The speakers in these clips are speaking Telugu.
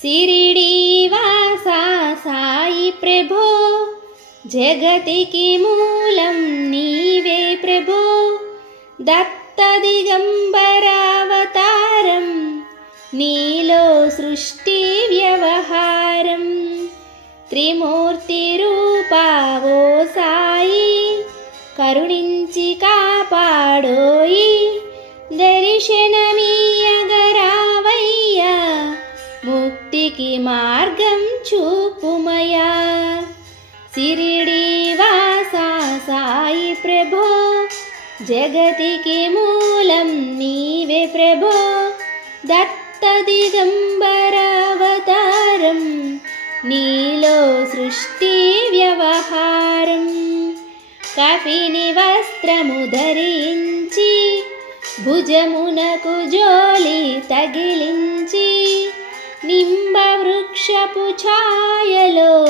సిరిడీవాసా సాయి ప్రభో జగతికి మూలం నీవే ప్రభో. దత్త దిగంబరావతారం నీలో సృష్టి వ్యవహారం. త్రిమూర్తి రూపావో జగతికి మూలం నీవే ప్రభో. దత్త దిగంబరావతారం నీలో సృష్టి వ్యవహారం. కపిని వస్త్రము ధరించి భుజమునకు జోలి తగిలించి నింబ వృక్షపు ఛాయలో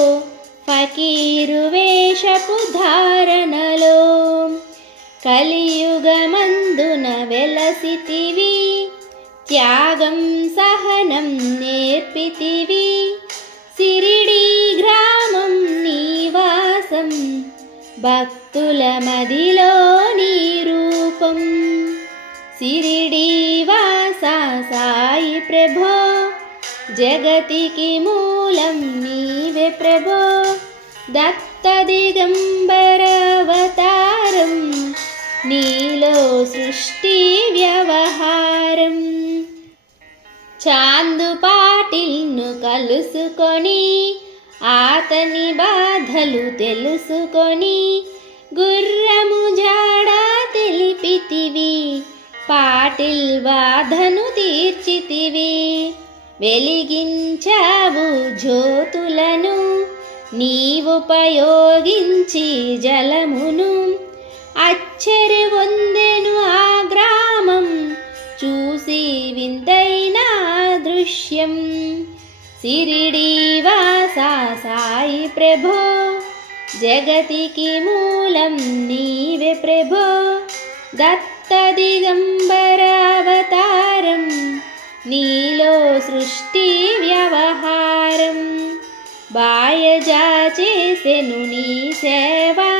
ఫకీరు వేషపు ధార కలియుగమందున వెలసితివి త్యాగం సహనం నేర్పితివి. సిరిడి గ్రామం నీవాసం భక్తుల మదిలో నీ రూపం. సిరిడి వాస సాయి ప్రభో జగతికి మూలం నీవే ప్రభో. దత్త దిగంబరవతారం నీలో సృష్టి వ్యవహారం. చాందు పాటిల్ను కలుసుకొని ఆతని బాధలు తెలుసుకొని గుర్రము జాడ తెలిపితివి పాటిల్ బాధను తీర్చితివి. వెలిగించావు జ్యోతులను నీవుపయోగించి జలమును అచ్చరి వందెను ఆ గ్రామం చూసి విందైన దృశ్యం. సిరిడీవాసా సాయి ప్రభో జగతికి మూలం నీవే ప్రభో. దత్త దిగంబరావతారం నీలో సృష్టి వ్యవహారం. బాయజా చేసెను నీ సేవా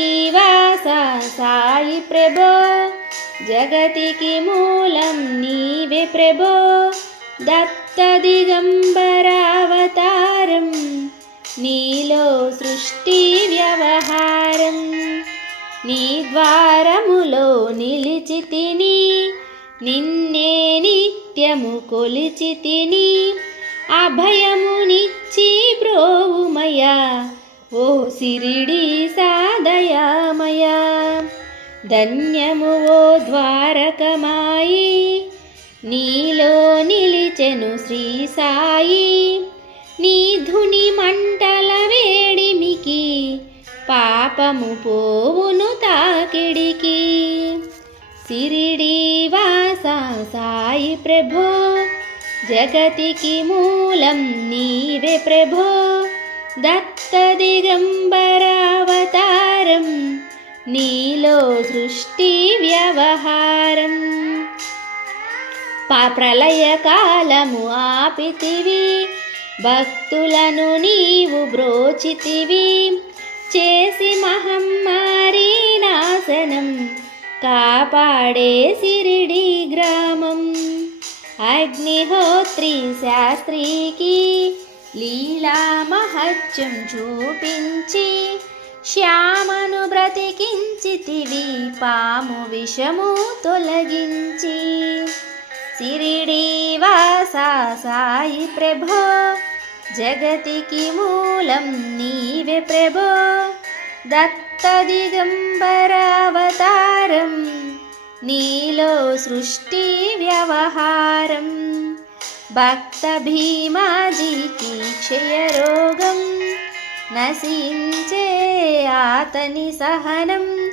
సాయి ప్రభో జగతికి మూలం నీవే ప్రభో. దత్త దిగంబరావతారం నీలో సృష్టి వ్యవహారం. నీ ద్వారములో నిలిచి తిని నిన్నే నిత్యము కొలిచి తిని అభయమునిచ్చి బ్రోవుమయా ఓ సిరిడి సాదయామయా ధన్యము ఓ ద్వారకమాయి. నీలో నిలిచెను శ్రీ సాయి. నీ ధుని మంటల వేడిమికి పాపము పోవును తాకిడికి. సిరిడి వాస సాయి ప్రభో జగతికి మూలం నీవే ప్రభో. దత్త దిగంబరావతారం నీలో సృష్టి వ్యవహారం. పా ప్రళయ కాలము ఆపితివి భక్తులను నీవు బ్రోచితివి. చేసి మహమ్మారి నాశనం కాపాడే సిరిడి గ్రామం. అగ్నిహోత్రి శాస్త్రికి లీలా మహత్యం చూపించి శ్యామను బ్రతికించితివి పాము విషము తొలగించి. సిరిడి వాసా సాయి ప్రభో జగతికి మూలం నీవే ప్రభో. దత్త దిగంబరావతారం నీలో సృష్టి వ్యవహారం. భక్త భీమాజీకి క్షయరోగం నశించే ఆతని సహనం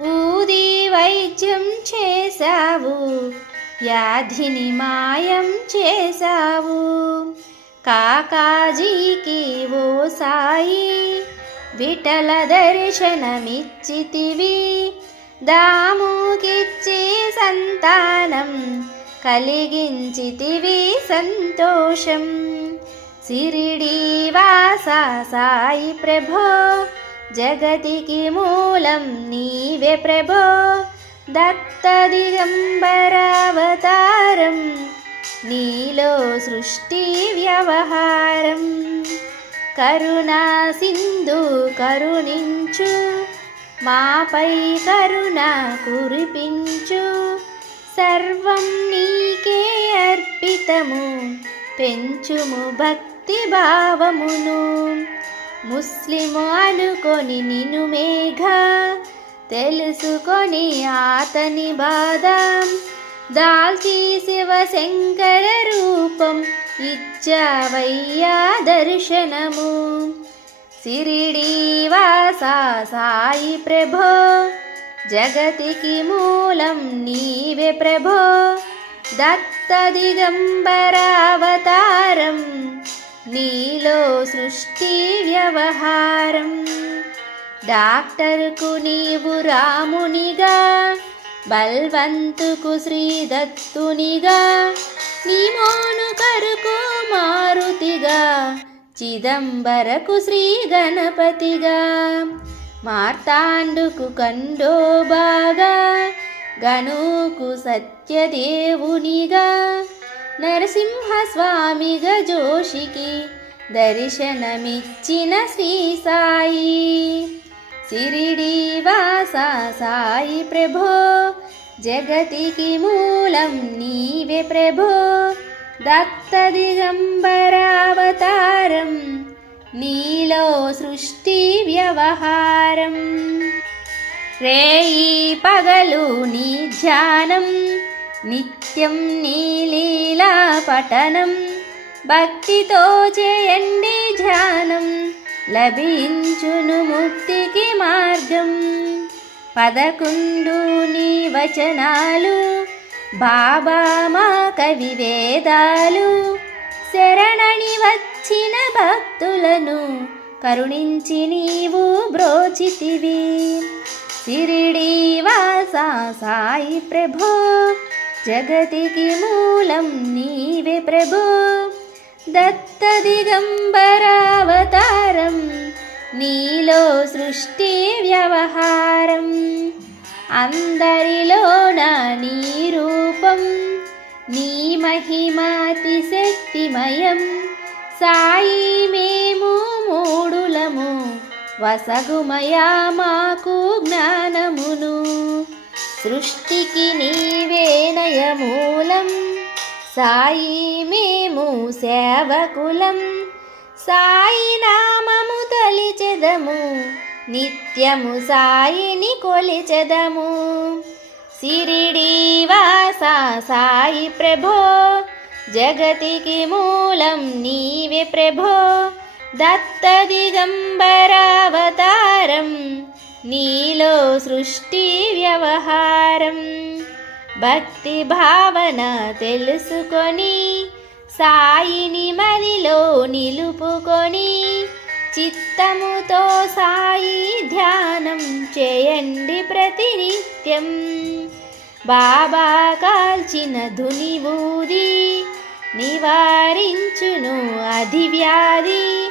ఊది వైద్యం చేశావు వ్యాధిని మాయం చేశావు. కాకాజీకి ఓ సాయి విఠల దర్శనమిచ్చితివి. దాముకిచ్చి సంతానం కలిగించితివి సంతోషం. సిరిడి వాస సాయి ప్రభో జగతికి మూలం నీవే ప్రభో. దత్త దిగంబరావతారం నీలో సృష్టి వ్యవహారం. కరుణా సింధు కరుణించు మాపై కరుణ కురిపించు. సర్వం నీకే అర్పితము పెంచుము భక్తి భావమును ముస్లిము అనుకొని నిను మేఘ తెలుసుకొని ఆతని బాధ. దాల్చి శివశంకర రూపం ఇచ్చావయ్యా దర్శనము. సిరిడీవాసా సాయి ప్రభో జగతికి మూలం నీవే ప్రభో. దత్త దిగంబరావతారం నీలో సృష్టి వ్యవహారం. డాక్టర్కు నీవు రామునిగా బల్వంతుకు శ్రీదత్తునిగా నీ మోను కరుకు మారుతిగా చిదంబరకు శ్రీ గణపతిగా మార్తాండుకు కండోబాగా గణుకు సత్యదేవునిగా నరసింహస్వామి గజోషికి దర్శనమిచ్చిన శ్రీ సాయి. సిరిడి వాస సాయి ప్రభో జగతికి మూలం నీవే ప్రభో. దత్త దిగంబరావతారం నీలో సృష్టి వ్యవహారం. రేయి పగలు నీ ధ్యానం నిత్యం నీలీలా పఠనం భక్తితో చేయండి ధ్యానం లభించును ముక్తికి మార్గం పదకొండు నీ వచనాలు బాబా మా కవి వేదాలు శరణని వచ్చిన భక్తులను కరుణించి నీవు బ్రోచితివి సిరిడి వాసా సాయి ప్రభో జగతికి మూలం నీవే ప్రభో. దత్త దిగంబరావతారం నీలో సృష్టి వ్యవహారం. అందరిలోన నీ రూపం నీ మహిమాతి శక్తిమయం సాయి మేము మూడులము వసగుమయా మాకు జ్ఞానమును. సృష్టికి నీవే నయమూలం. సాయి మేము సేవకులం. సాయి నామము తలిచెదము. నిత్యము సాయిని కొలిచెదము. సిరిడి వాసా సాయి ప్రభో. జగతికి మూలం నీవే ప్రభో. దత్త దిగంబరావతారం నీలో సృష్టి వ్యవహారం. భక్తి భావన తెలుసుకొని సాయిని మదిలో నిలుపుకొని చిత్తముతో సాయి ధ్యానం చేయండి ప్రతినిత్యం. బాబా కాల్చిన ధుని ఊది నివారించును అధివ్యాధి.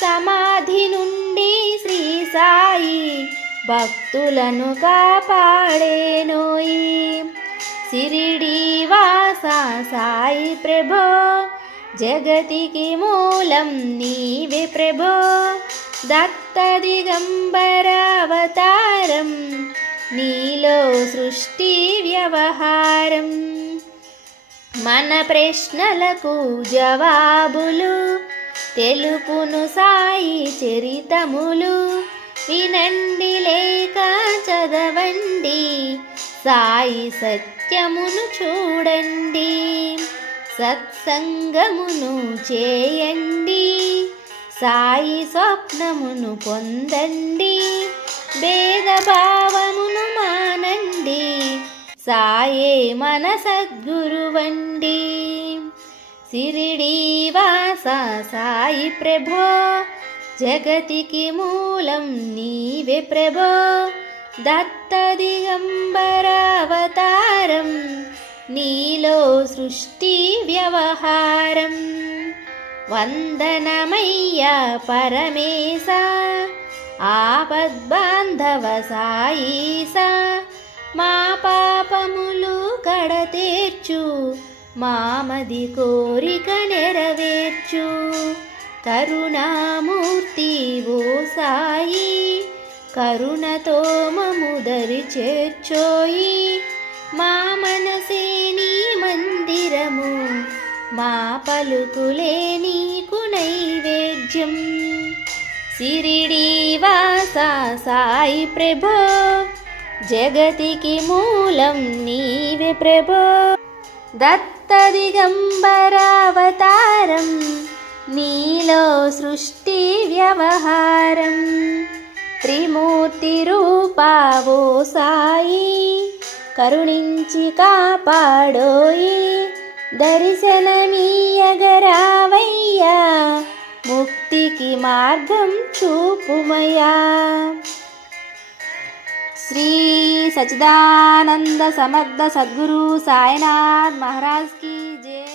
సమాధి నుండి శ్రీ సాయి భక్తులను కాపాడేనోయి సిరిడి వాస సాయి ప్రభో. జగతికి మూలం నీవే ప్రభో. దత్త దిగంబరావతారం నీలో సృష్టి వ్యవహారం. మన ప్రశ్నలకు జవాబులు తెలుపును సాయి చరితములు. వినండి లేక చదవండి. సాయి సత్యమును చూడండి. సత్సంగమును చేయండి. సాయి స్వప్నమును పొందండి. భేదభావమును మానండి. సాయే మన సద్గురువండి. సిరిడి వాస సాయి ప్రభో జగతికి మూలం నీవే ప్రభో. దత్త దిగంబరావతారం నీలో సృష్టి వ్యవహారం. వందనమయ్యా పరమేశ ఆపద్బాంధవ సాయీసా. మా పాపములు కడతీర్చు మామది కోరిక నెరవేర్చు. కరుణామూర్తి ఓ సాయి కరుణతో మముదరి చేర్చోయి. మా మనసే నీ మందిరము మా పలుకులే నీకు నైవేద్యం. సిరిడి వాస సాయి ప్రభో జగతికి మూలం నీవే ప్రభో. దత్త దిగంబరావతారం నీలో సృష్టి వ్యవహారం త్రిమూర్తి రూపావో సాయి కరుణించి కాపాడోయి దర్శనమీయగరావయ్యా ముక్తికి మార్గం చూపుమయా శ్రీ సచిదానంద సమర్థ సద్గురు సాయినాథ్ మహారాజ్ జయ